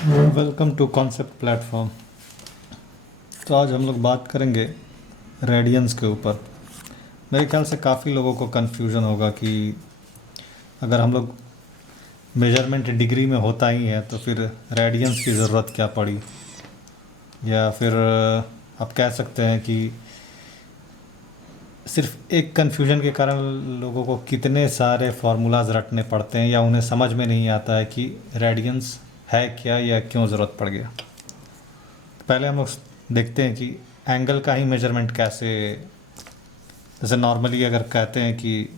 Welcome to concept platform. तो आज हम लोग बात करेंगे रेडियंस के ऊपर। मेरे ख्याल से काफ़ी लोगों को कन्फ्यूज़न होगा कि अगर हम लोग मेजरमेंट डिग्री में होता ही है तो फिर रेडियंस की ज़रूरत क्या पड़ी, या फिर आप कह सकते हैं कि सिर्फ एक कन्फ्यूजन के कारण लोगों को कितने सारे फार्मूलाज रटने पड़ते हैं या उन्हें समझ में नहीं आता है कि रेडियंस है क्या या क्यों ज़रूरत पड़ गया। पहले हम लोग देखते हैं कि एंगल का ही मेजरमेंट कैसे, जैसे नॉर्मली अगर कहते हैं कि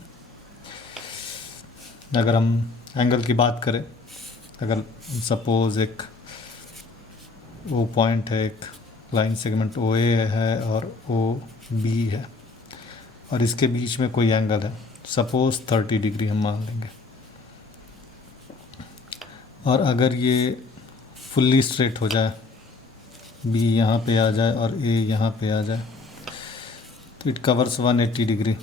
अगर हम एंगल की बात करें, अगर सपोज़ एक ओ पॉइंट है, एक लाइन सेगमेंट ओ ए है और ओ बी है और इसके बीच में कोई एंगल है, सपोज़ 30 डिग्री हम मान लेंगे, और अगर ये फुल्ली स्ट्रेट हो जाए, बी यहाँ पे आ जाए और ए यहाँ पे आ जाए, तो इट कवर्स 180 डिग्री।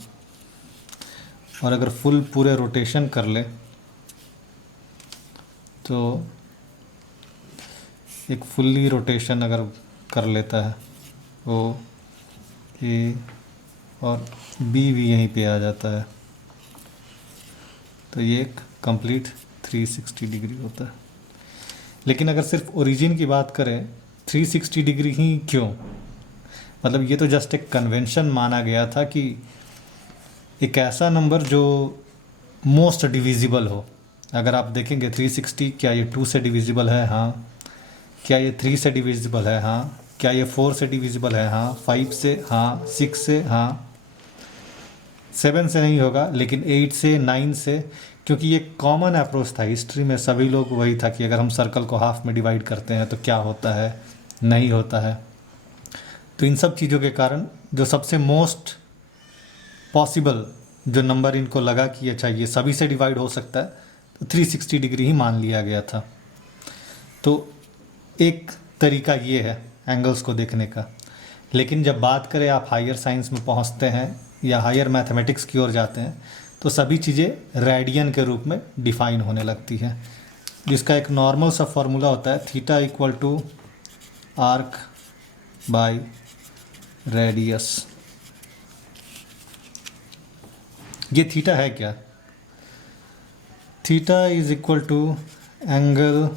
और अगर फुल पूरे रोटेशन कर ले तो एक फुल्ली रोटेशन अगर कर लेता है ओ ए और बी भी यहीं पे आ जाता है, तो ये एक कंप्लीट 360 डिग्री होता है। लेकिन अगर सिर्फ ओरिजिन की बात करें, 360 डिग्री ही क्यों? मतलब ये तो जस्ट एक कन्वेंशन माना गया था कि एक ऐसा नंबर जो मोस्ट डिविजिबल हो। अगर आप देखेंगे 360, क्या ये 2 से डिविजिबल है? हाँ। क्या ये 3 से डिविजिबल है? हाँ। क्या ये 4 से डिविजिबल है? हाँ। 5 से? हाँ। 6 से? हाँ। 7 से नहीं होगा, लेकिन 8 से, 9 से, क्योंकि ये कॉमन अप्रोच था हिस्ट्री में। सभी लोग वही था कि अगर हम सर्कल को हाफ में डिवाइड करते हैं तो क्या होता है, नहीं होता है। तो इन सब चीज़ों के कारण जो सबसे मोस्ट पॉसिबल जो नंबर इनको लगा कि अच्छा ये सभी से डिवाइड हो सकता है, तो 360 डिग्री ही मान लिया गया था। तो एक तरीका ये है एंगल्स को देखने का। लेकिन जब बात करें आप हायर साइंस में पहुंचते हैं या हायर मैथमेटिक्स की ओर जाते हैं, तो सभी चीज़ें रेडियन के रूप में डिफाइन होने लगती हैं, जिसका एक नॉर्मल सा फॉर्मूला होता है theta equal to arc by radius. ये थीटा है क्या? Theta is equal to angle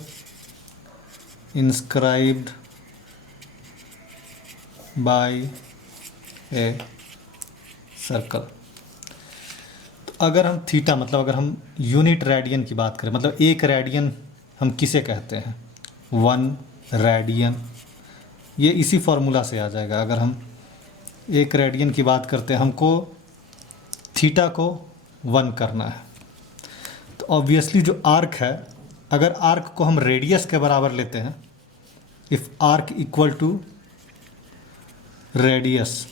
inscribed by a circle. तो अगर हम थीटा मतलब अगर हम यूनिट रेडियन की बात करें, मतलब एक रेडियन हम किसे कहते हैं? 1 रेडियन। ये इसी फॉर्मूला से आ जाएगा। अगर हम एक रेडियन की बात करते हैं, हमको थीटा को 1 करना है, तो ऑब्वियसली जो आर्क है, अगर आर्क को हम रेडियस के बराबर लेते हैं, if arc equal to radius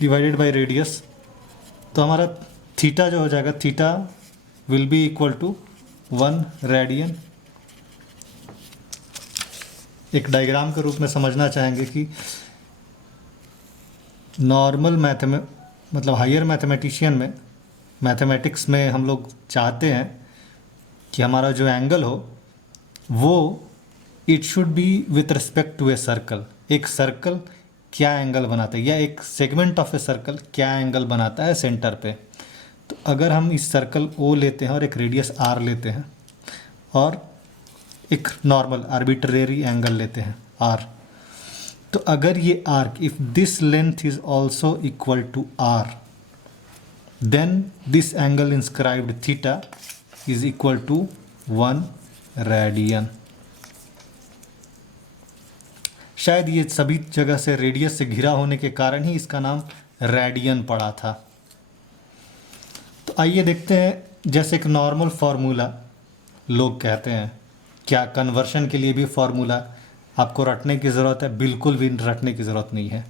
divided by radius, तो हमारा थीटा जो हो जाएगा, theta will be equal to 1 radian. एक डायग्राम के रूप में समझना चाहेंगे कि नॉर्मल मतलब हायर मैथमेटिशियन में, मैथमेटिक्स में हम लोग चाहते हैं कि हमारा जो एंगल हो वो it should be with respect to a circle. एक सर्कल क्या एंगल बनाता है या एक सेगमेंट ऑफ ए सर्कल क्या एंगल बनाता है सेंटर पे। तो अगर हम इस सर्कल ओ लेते हैं और एक रेडियस आर लेते हैं और एक नॉर्मल आर्बिट्रेरी एंगल लेते हैं आर, तो अगर ये arc, if this length is also equal to R, then this angle inscribed theta is equal to 1 radian. शायद ये सभी जगह से रेडियस से घिरा होने के कारण ही इसका नाम रेडियन पड़ा था। तो आइए देखते हैं, जैसे एक नॉर्मल फार्मूला लोग कहते हैं, क्या कन्वर्शन के लिए भी फार्मूला आपको रटने की ज़रूरत है? बिल्कुल भी रटने की ज़रूरत नहीं है।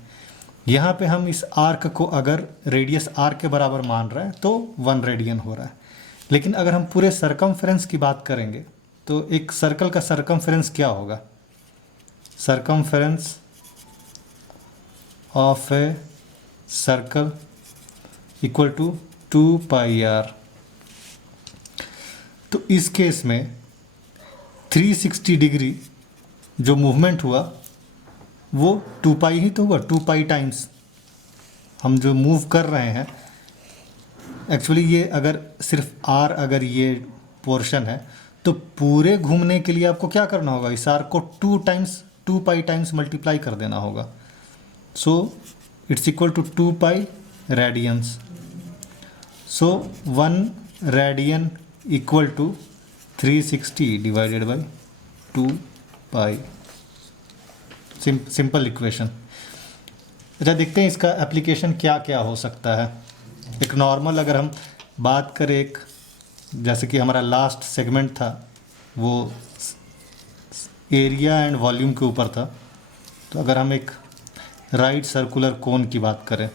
यहाँ पे हम इस आर्क को अगर रेडियस आर के बराबर मान रहे हैं तो 1 रेडियन हो रहा है। लेकिन अगर हम पूरे सरकमफ्रेंस की बात करेंगे तो एक सर्कल का सरकमफ्रेंस क्या होगा? Circumference of a circle equal to 2 pi R. तो इस केस में 360 डिग्री जो मूवमेंट हुआ वो 2 पाई ही तो हुआ, 2 पाई टाइम्स हम जो मूव कर रहे हैं। एक्चुअली ये अगर सिर्फ आर अगर ये पोर्शन है तो पूरे घूमने के लिए आपको क्या करना होगा, इस आर को 2 पाई टाइम्स मल्टीप्लाई कर देना होगा। So it's equal to 2 pi radians. So 1 radian equal to 360 divided by 2 pi. Simple equation. अच्छा, देखते हैं इसका एप्लीकेशन क्या क्या हो सकता है। एक नॉर्मल अगर हम बात करें, एक जैसे कि हमारा लास्ट सेगमेंट था वो एरिया एंड वॉल्यूम के ऊपर था, तो अगर हम एक राइट सर्कुलर कोन की बात करें,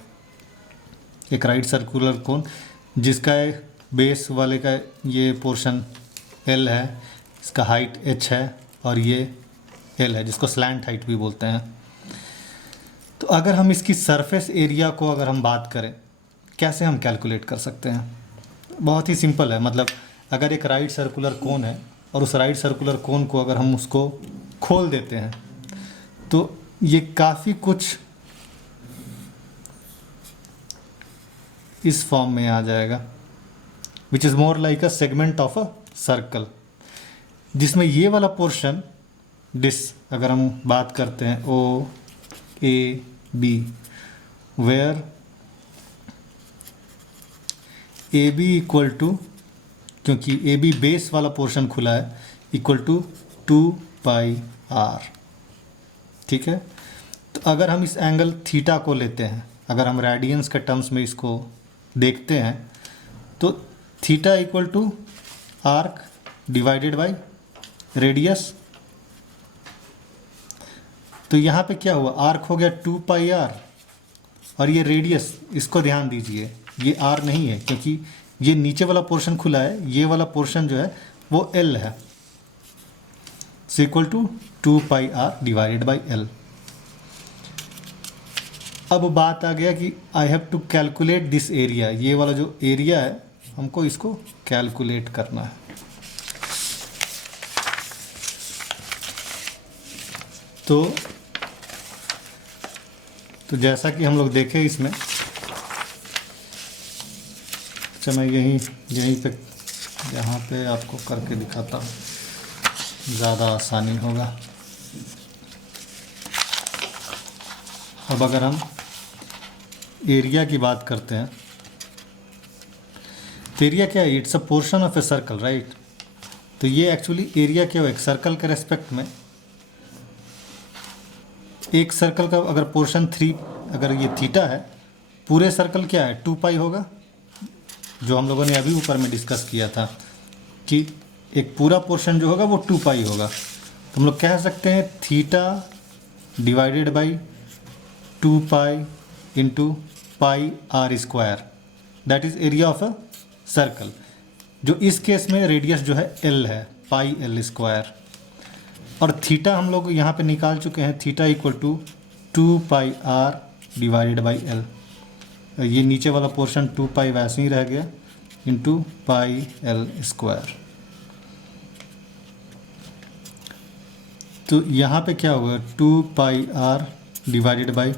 एक राइट सर्कुलर कोन जिसका बेस वाले का ये पोर्शन L है, इसका हाइट h है और ये L है जिसको स्लैंट हाइट भी बोलते हैं। तो अगर हम इसकी सरफेस एरिया को अगर हम बात करें, कैसे हम कैलकुलेट कर सकते हैं? बहुत ही सिंपल है। मतलब अगर एक राइट सर्कुलर कोन है और उस राइट सर्कुलर कोन को अगर हम उसको खोल देते हैं तो ये काफ़ी कुछ इस फॉर्म में आ जाएगा, which is more like a segment of a circle, जिसमें ये वाला पोर्शन अगर हम बात करते हैं O A B, where A B equal to, क्योंकि ए बी बेस वाला पोर्शन खुला है, इक्वल टू 2 पाई आर। ठीक है, तो अगर हम इस एंगल थीटा को लेते हैं, अगर हम रेडियंस के टर्म्स में इसको देखते हैं तो theta equal to arc divided by radius. तो यहाँ पे क्या हुआ, आर्क हो गया 2 पाई आर और ये रेडियस, इसको ध्यान दीजिए ये आर नहीं है क्योंकि ये नीचे वाला पोर्शन खुला है, ये वाला पोर्शन जो है वो एल है। So equal to 2 pi R divided by L. अब बात आ गया कि I have to calculate this area, ये वाला जो एरिया है हमको इसको कैलकुलेट करना है। तो जैसा कि हम लोग देखें इसमें, अच्छा मैं यहीं पे यहाँ पे आपको करके दिखाता हूँ, ज़्यादा आसानी होगा। अब अगर हम एरिया की बात करते हैं तो एरिया क्या है, it's a portion of a circle, right. तो ये एक्चुअली एरिया क्या हो, एक सर्कल के रेस्पेक्ट में एक सर्कल का अगर पोर्शन 3, अगर ये थीटा है, पूरे सर्कल क्या है 2 पाई होगा, जो हम लोगों ने अभी ऊपर में डिस्कस किया था कि एक पूरा पोर्शन जो होगा वो 2 पाई होगा। तो हम लोग कह सकते हैं theta divided by 2 pi into pi R square, that is area of a circle, जो इस केस में रेडियस जो है एल है, पाई एल स्क्वायर। और थीटा हम लोग यहाँ पे निकाल चुके हैं, theta equal to 2 pi R divided by L. ये नीचे वाला पोर्शन 2 पाई वैसे ही रह गया, इंटू पाई एल स्क्वायर। तो यहाँ पे क्या होगा, 2 pi R divided by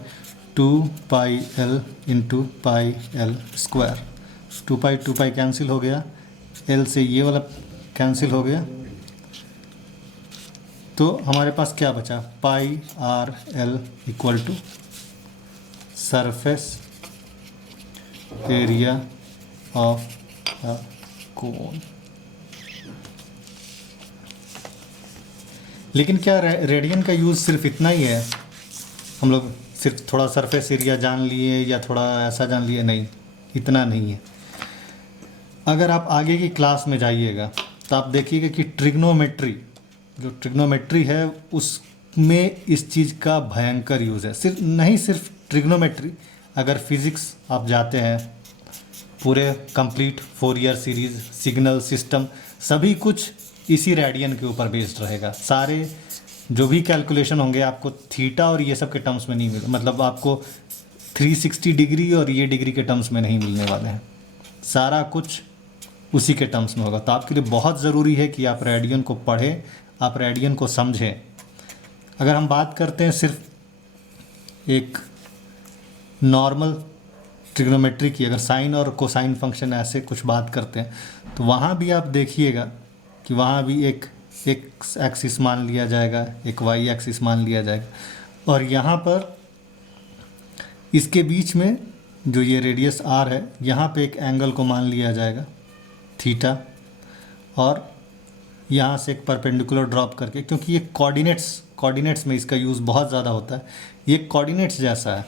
2 pi L into pi L square. 2 pi cancel हो गया, एल से ये वाला कैंसिल हो गया, तो हमारे पास क्या बचा, pi R L equal to surface area of a cone. लेकिन क्या रेडियन का यूज़ सिर्फ इतना ही है, हम लोग सिर्फ थोड़ा सरफेस एरिया जान लिए या थोड़ा ऐसा जान लिए, नहीं, इतना नहीं है। अगर आप आगे की क्लास में जाइएगा तो आप देखिएगा कि ट्रिग्नोमेट्री, जो ट्रिग्नोमेट्री है उसमें इस चीज़ का भयंकर यूज़ है। सिर्फ ट्रिग्नोमेट्री, अगर फिज़िक्स आप जाते हैं, पूरे complete 4 year series, signal system, सभी कुछ इसी रेडियन के ऊपर बेस्ड रहेगा। सारे जो भी कैलकुलेशन होंगे आपको थीटा और ये सब के टर्म्स में नहीं मिले, मतलब आपको 360 डिग्री और ये डिग्री के टर्म्स में नहीं मिलने वाले हैं। सारा कुछ उसी के टर्म्स में होगा। तो आपके लिए बहुत ज़रूरी है कि आप रेडियन को पढ़ें, आप रेडियन को समझें। अगर हम बात करते हैं सिर्फ एक नॉर्मल ट्रिग्नोमेट्री की, अगर साइन और कोसाइन फंक्शन ऐसे कुछ बात करते हैं, तो वहाँ भी आप देखिएगा कि वहाँ भी एक एक्सिस मान लिया जाएगा, एक वाई एक्सिस मान लिया जाएगा, और यहाँ पर इसके बीच में जो ये रेडियस आर है, यहाँ पे एक एंगल को मान लिया जाएगा थीटा, और यहाँ से एक परपेंडिकुलर ड्रॉप करके, क्योंकि ये कोऑर्डिनेट्स में इसका यूज़ बहुत ज़्यादा होता है, ये कोऑर्डिनेट्स जैसा है।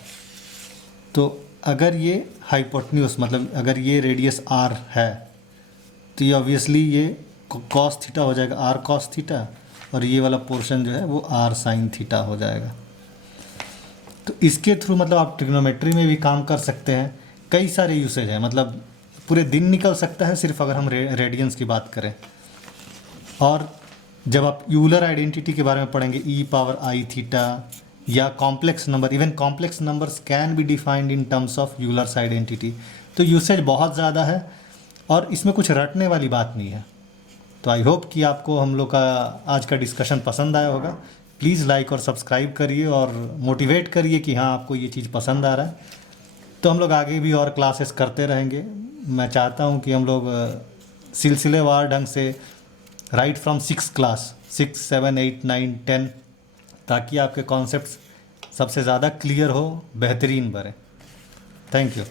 तो अगर ये हाइपोटेन्यूज, मतलब अगर ये रेडियस आर है, तो ये ऑब्वियसली ये कॉस थीटा हो जाएगा, आर कॉस थीटा, और ये वाला पोर्शन जो है वो आर साइन थीटा हो जाएगा। तो इसके थ्रू मतलब आप ट्रिग्नोमेट्री में भी काम कर सकते हैं। कई सारे यूसेज हैं, मतलब पूरे दिन निकल सकता है सिर्फ अगर हम रेडियंस की बात करें। और जब आप यूलर आइडेंटिटी के बारे में पढ़ेंगे, ई पावर आई थीटा या complex number, even complex numbers can be defined in terms of Euler's identity. तो यूसेज बहुत ज़्यादा है और इसमें कुछ रटने वाली बात नहीं है। तो आई होप कि आपको हम लोग का आज का डिस्कशन पसंद आया होगा। प्लीज़ लाइक और सब्सक्राइब करिए और मोटिवेट करिए कि हाँ आपको ये चीज़ पसंद आ रहा है। तो हम लोग आगे भी और क्लासेस करते रहेंगे। मैं चाहता हूँ कि हम लोग सिलसिलेवार ढंग से राइट फ्रॉम 6 क्लास 6, 7, 8, 9, 10, ताकि आपके कॉन्सेप्ट्स सबसे ज़्यादा क्लियर हो, बेहतरीन बने। Thank you.